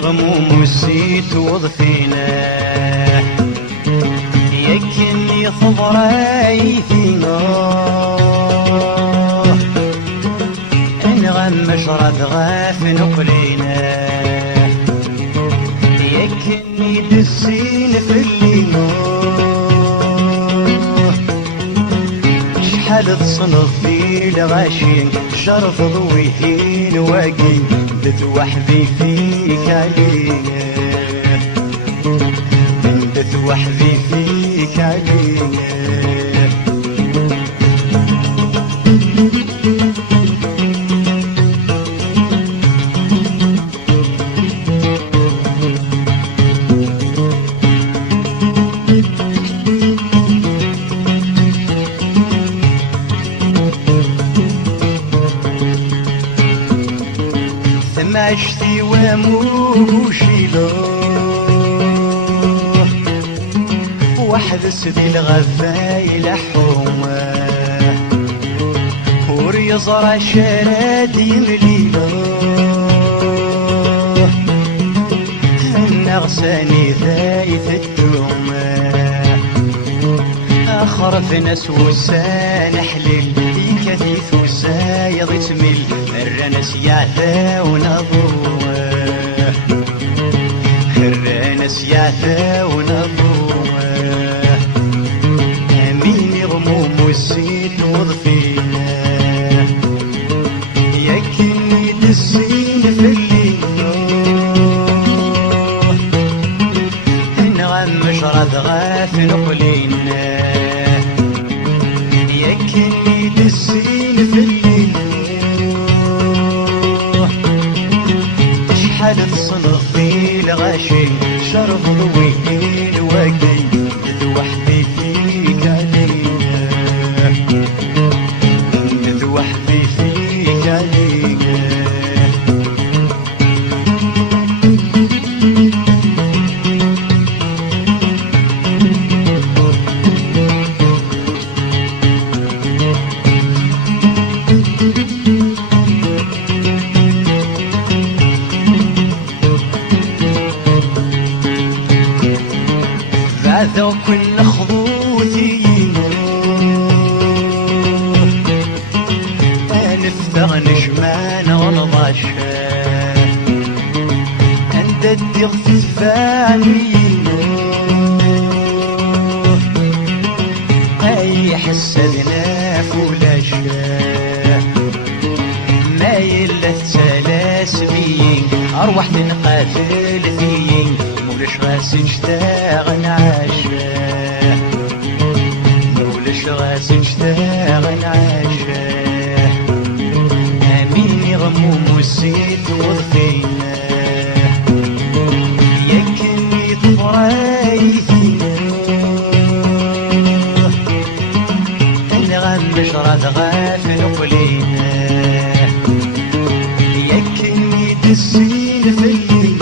غموم وسيت وضفينا يكني خضراي فينا انغم مشرد غاف نقلينا يكني دسين في اللينا شحال تصنف في الغاشين شرف ضويهين واقي بتوحدي فيك علينا بتوحدي فيك علينا عشتي وموشي له واحد سدي الغفايل حومه وريزر شراد يمليله النغساني ذايث التومه اخرف ناس وسان حليل كثيث وسايض تمل الرنس يعثى ونضوه الرنس يعثى ونضوه امين غموم والسيد وضفينا يكني دسين في الليل نغم مشرد غاف نقلينا يكني دسين في الليل شحال تصنف في الغاشي شرف ضويين واقي ذوحدي فيك علينا ذوحدي فيك علينا بعد كل خطوتي نفتغ نشمان ونضاشا انت الدغ تدفعني اي حسدنا فولاشا ما يلت سلاسبي اروح تنقاتل فيين مولش غاس نشتاغ نعاشا مولش غاس نشتاغ نعاشا امين غموم والسيد وضفينا يكني طفراي فينا انغم مشرد غاف نقلينا يكني دسين في الليل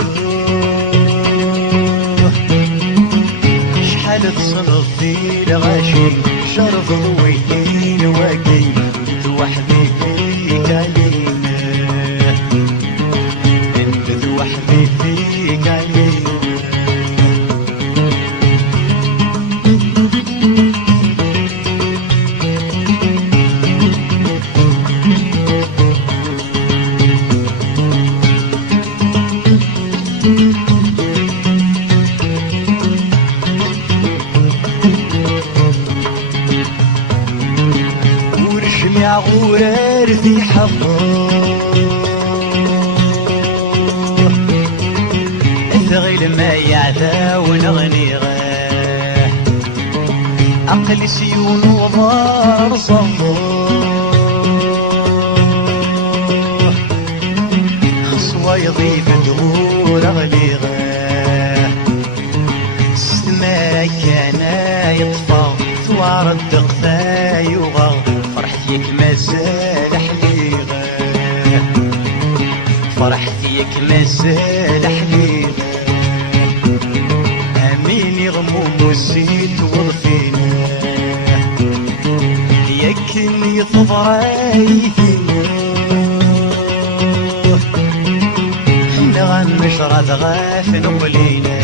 شحال تصنف في الغاشي شرف ضويين واقي ذوحدي فيك علينا انت ذوحدي فيك علينا ورشمي عغورار في حفظ ما يعدى ونغني غاه عقل سيون وضار صموه خصوى يضيف دغور أغلي غاه السما كان يطفى ثوار الدقثا يغار فرحتيك مازال حليغة فرحتيك مازال حليغة أميني غموم وزيت وضفينا يكني تضرايثنا حنا غنشرد غاف نقلينا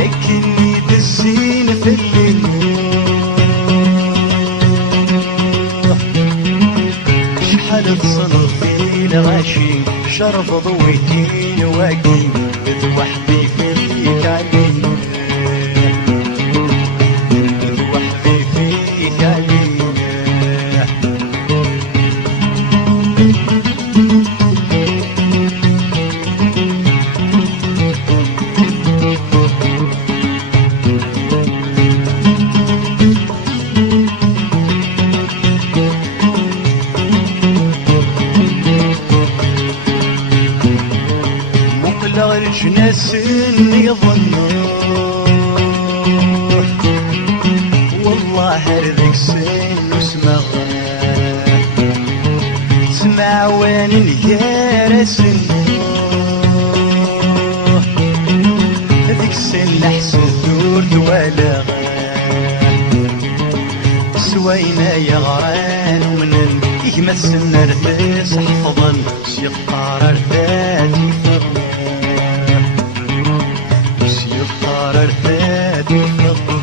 يكني بالزين في الليل شحال تصنف في الغاشي شرف ضويتي واقي بتوحدي فيك علينا بتوحدي فيك علينا ناس يظنوا والله هردك سن وسمع سمع وين الجارسن هذيك السن احسن دور ولا سوينا يا غران ومنن يمسن رثاس حفظا سيقطار رثاتي ارتادي فضل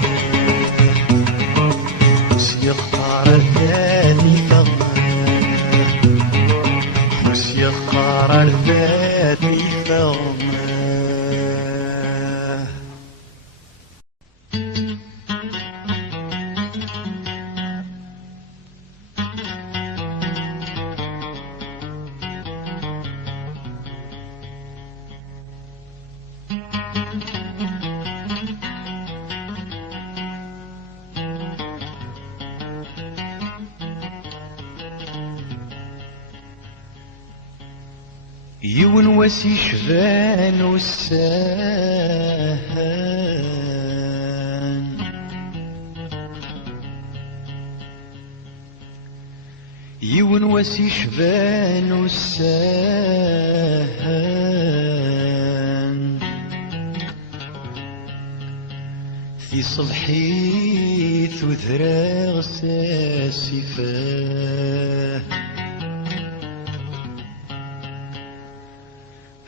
وش يختار ارتادي فضل وش يختار ارتادي فضل يون وسي شبان والساهان يون وسي شبان والساهان في صبحي ثذرا غساسفاه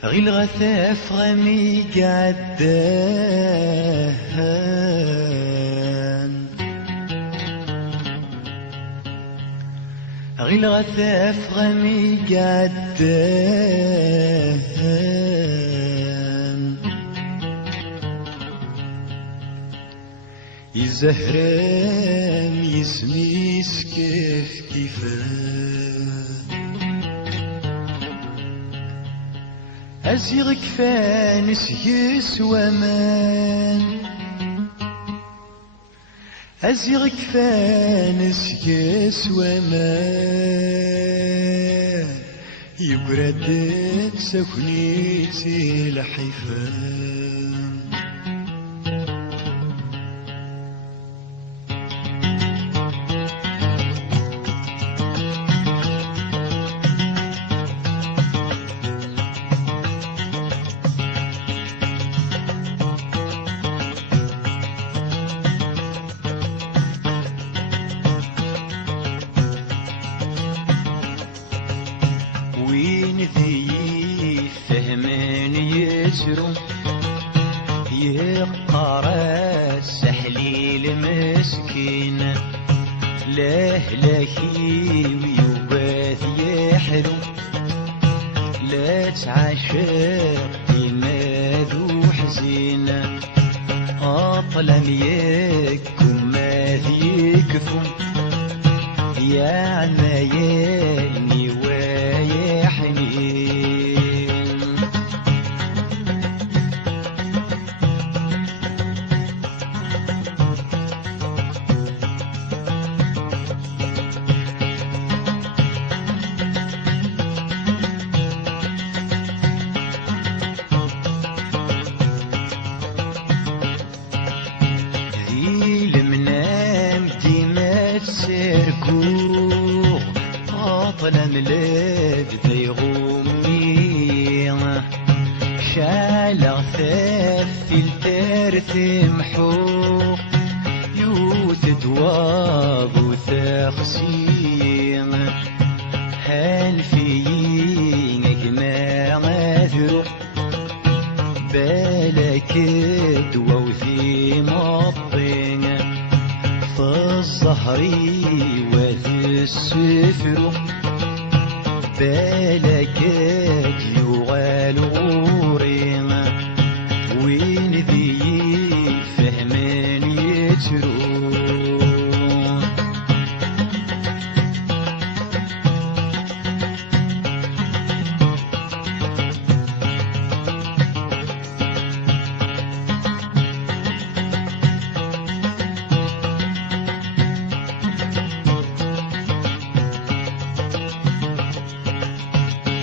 غيل غثاف غمي قعدان غيل غثاف غمي قعدان يزهران يسمي سكيف كيفان أزيغ كفانس يسوى مان أزيغ كفانس يسوى مان يقرد سكنيتي الحفان يقرا السحليل مسكين له لهي ويباث يحلو لا تعشق ينادو حزين أطلم يكم ما يكفو يا عماياني ويا حنين تمحو يوث دواب وثاخسين هل فيين اجماع ذرو بالك دوا وذي مطين في الظهري وذي السفر بالك يغال غورين وين ذي فهمان يترون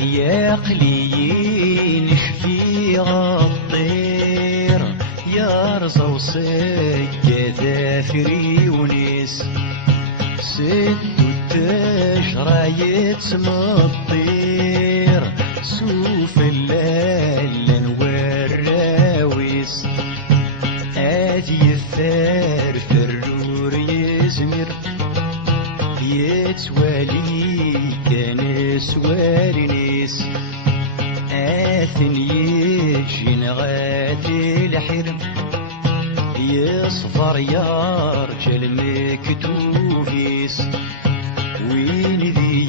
يا قليين في الطير يرزى وصيد في ونيس ست التجرى يتسمى الطير سوف الليل والراويس هادي الثار فرور يزمر يتوالي كان سوارنيس آثن يجين غادي الحرم يصفر يرجل مكتوبيس وين ذي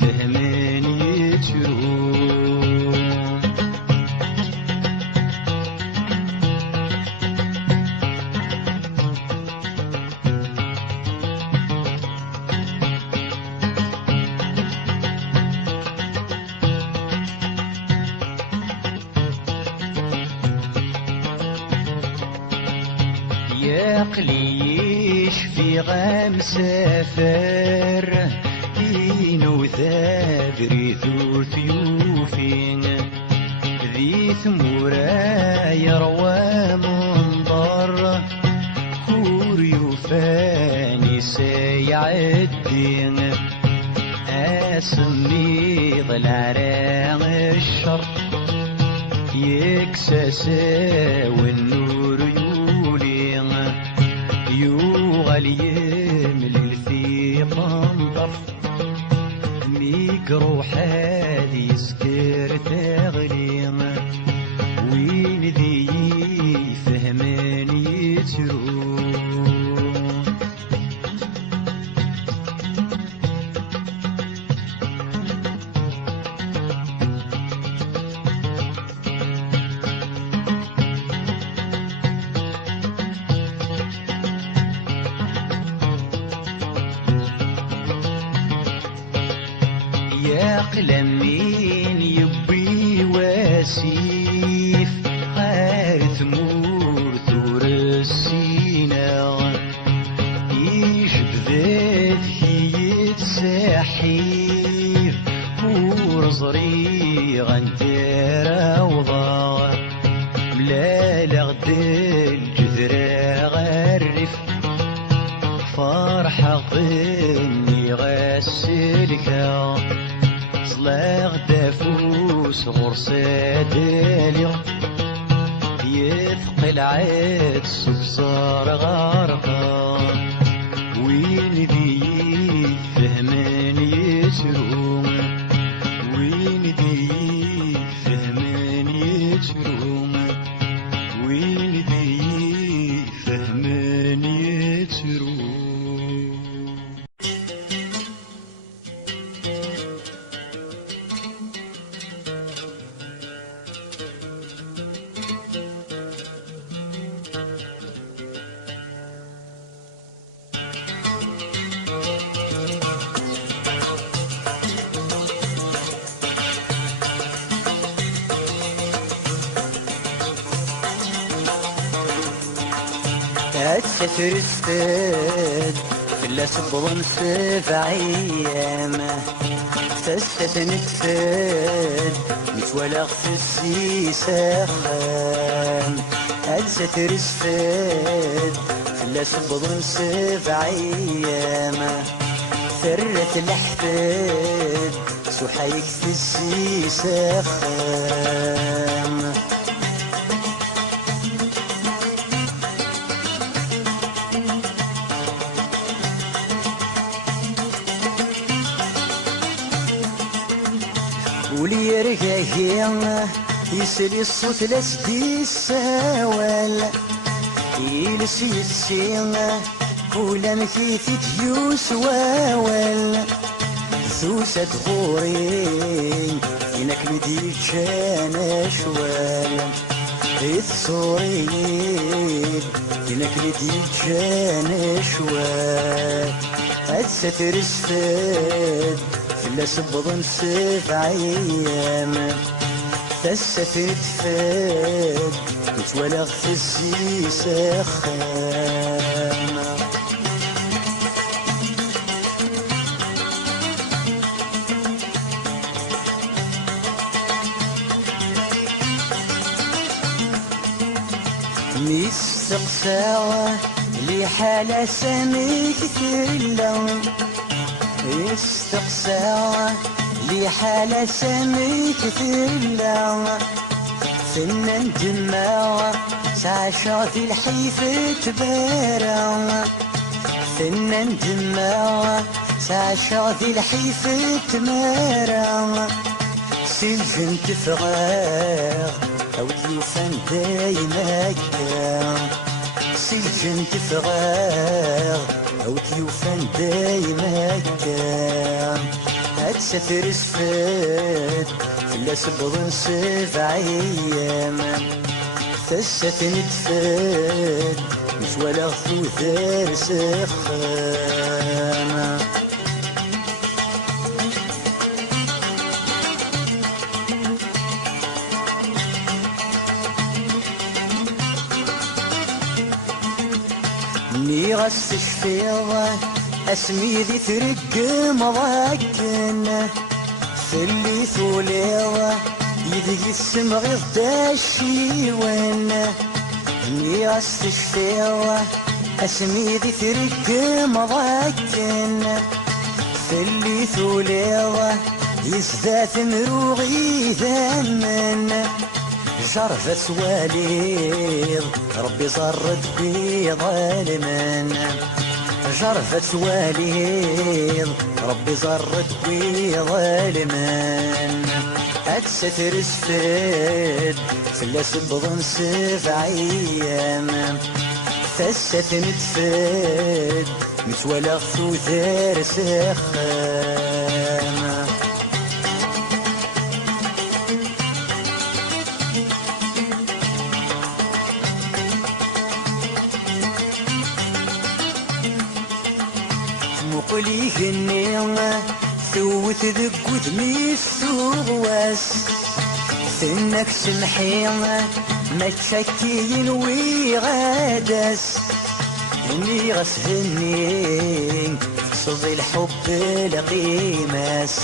فهمان يترون يا قليش في غام سافر كينو ذابري ذو ثيوفين ذي ثمورا يروى منظر خور يوفاني سيعدين اسمي ضلع راغ الشر يكسسا والنور يوغل يملل في قنطر ميكرو حالي سكر تغليم وين ذي فهمان يترون يا قلمين يبي واسيف غارث مور ثور السينا يشبذت هي سحيف ورزري غنتير وضا ملا لغد الجذرة غرف فرحة غني غسلك صلاغ دافوس غرسة دالي يثقل عاد صبصار غارقا وين ذي فهمان يتروم وين ذي فهمان يتروم وين ذي فهمان يتروم تسافر السد فلا صبغن 7 أيام تسافر نتفد متولغ في السيساخان تسافر السد فلا صبغن 7 أيام ثرت الأحفاد سحيك في السيساخان يرقاهي يسلي الصوت لسدي السوال يلسي السينا كولا مكيثي تيوس واوال ثوسة غوري إنك بدي جانا شوال الصوريد إنك بدي جانا شوال الستر السفاد فلا سبضن سبع أيام الستر تفاد متولغ في السيسة خامة ميستقساوة لي حالة سامي كثيرا يستقساوة لي حالة سامي كثيرا فنان جماوة سعشا في الحيفة تبارا فنان جماوة سعشا في الحيفة تمارا سجن تفغاغ أو تلوفان دايما كان سجن تفغاغ أو تلوفان دايما كان هتسافر سفاد فلا سبضن سبع أيام تسافن تفاد مش ولا ثوثار سخانة ميغس شفيضة اسمي ذي ترق مضاكن في اللي ثوليضة يدقي السمغ يضاشي وين ميغس شفيضة اسمي ذي ترق مضاكن في اللي ثوليضة يزداد مروغي ثمن جرفت واليض ربي زرد بي ظالمان جرفت واليض ربي زرد بي ظالمان أتستر سفاد فلا سبضن سبع أيام فستن تفاد متولغ ثوثار سخامة مقليه النعمة ثوت ذق ودمي الثغواس ثنك سمحيمة ما تشكين ويغادس اني غسهني صدي الحب لقيماس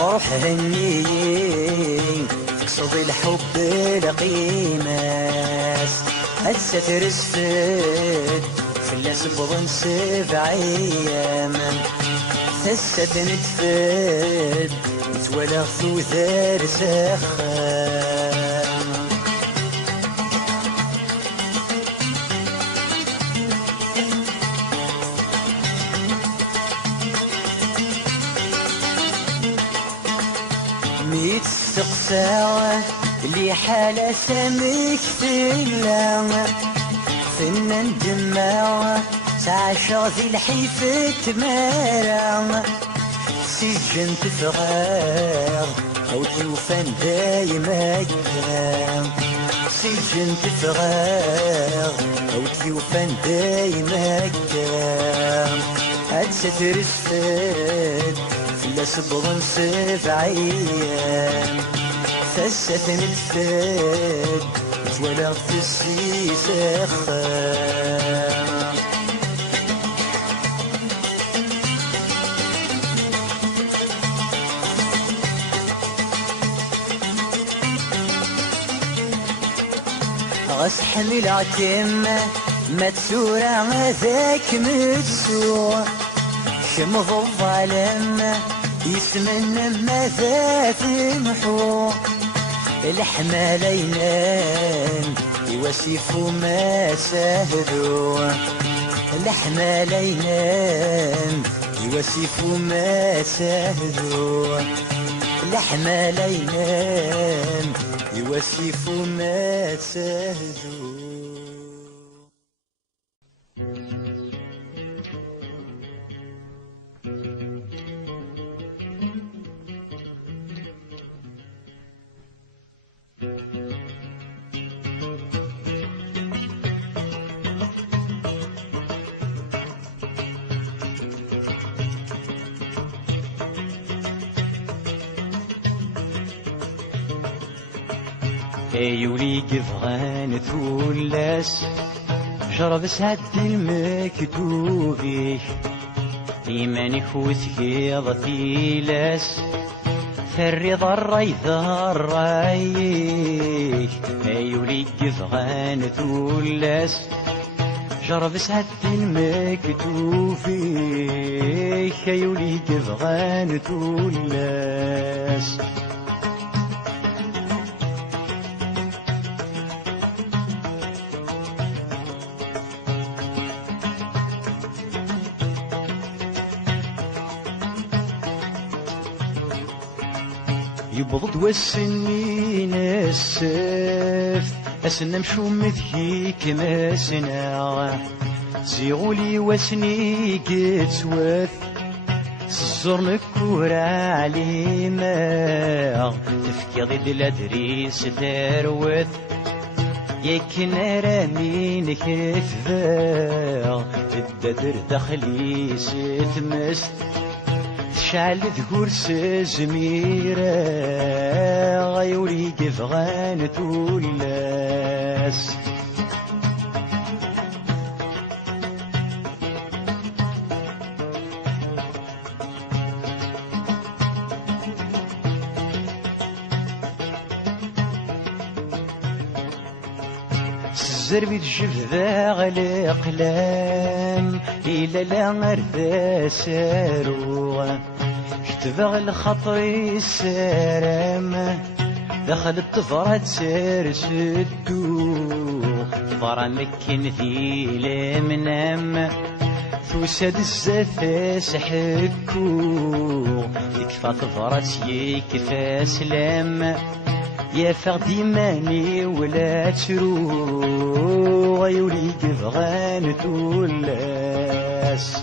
روح هني صدي الحب لقيماس الستر سفاد فلا سبضن سبع أيام ثستن تفاد متولغ ثوثار سخام ميت استقساوة لي حالة سمك ثلا فنان جماوة سعشا في الحيفة تمارا سجن تفغاغ أو تلوفان دايما كان سجن تفغاغ أو تلوفان دايما كان هتستر السفاد فلا سبضن سبع أيام فستن الفاد ولا في السيسة خامة غس حمل عتمة ما تسورة ذاك متسوع شمض الظلم يسمن ما ذا تمحو الحمالينان يوسفوا ما ساهدوا الحمالينان يوسفوا ما ساهدوا لحمة ينام يوسف وما تهدو. يولي قفغان ثولاس جرب سعد المكتوبي إيمانك وثقيض ثيلاس فرض الريض الرايك. يولي قفغان ثولاس جرب سعد المكتوبي يولي قفغان ثولاس. يبغض والسنين السف أسنا مشو مثيك ما سنا زيغولي واسني قتوث سزور نكورا عليما تفكي ضد الأدريس تروث يكن رامين كثفا الددر دخلي ستمست شعل ذكور سزميرة غيوري قفغان تولاس. الزربي تشوف ذا غلي قلام إلا لا غردا ساروغ شتبغ الخطري السلام دخل الطفرة سيرس الدوغ فرا مكن ذي لمنام ثوسد الزفاس حكوغ يكفى طفرة يكفى سلام يا فغدي ماني ولا تروغ يولي قفغان تولاس.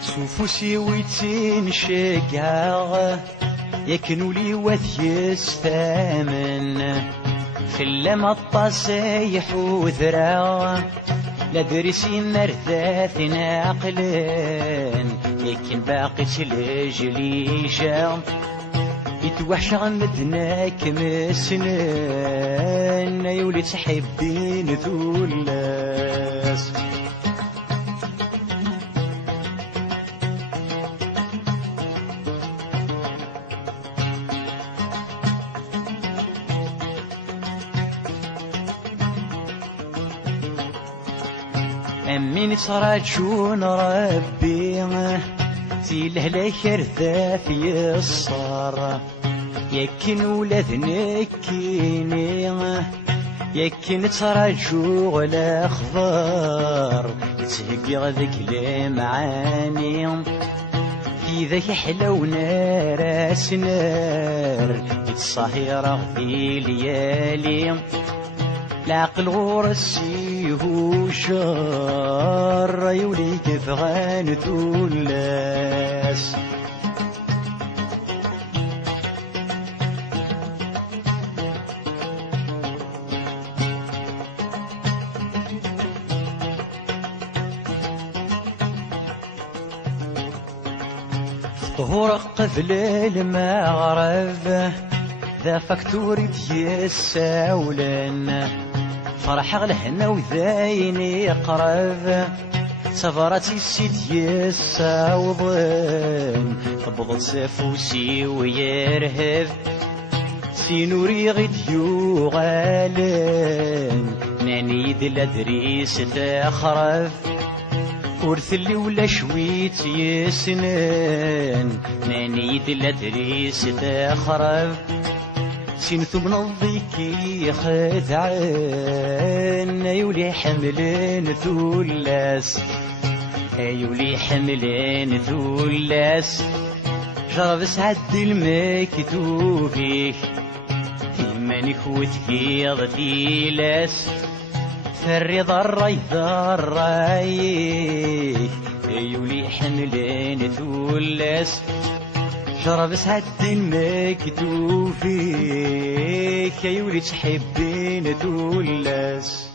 سوفوسي ويتين شقاغ يكنولي وثي الثامن في اللمى الطاسيح وذراغ لدرسي مرثاث ناقلين يكن باقي تلجلي شام يتوحش غمدناك مسنان يولي تحبين ثولاس. أمين تراجون ربي تيله كرثا في الصار يكن ولاد نكيني يكن تراجو ولا أخبار تهقي غذك لمعاني في ذاك حلو نار سنار يتصاهر في ليالي العقل غرسي هو شار يولي كفغان تولاس. ظهور قبل المغرب ذا فاكتوري ديال فرح غلهنا وذايني قرب سفراتي السيد يساوضن تبضل سفوسي ويرهب سينوري غديو غالن ناني دل أدريس تخرف ورثلي ولا شويت يسنان ناني دلا دريس تخرب سينثو منظيكي خذعان يولي حملين ثلاث يولي حملين ثلاث جرب سعد المكتوبيك إيمانك وتفيض تيلاس الرضا الرايك يولي حملين ثلاث شرب سعد المكتوب فيك يولي تحبين ثلاث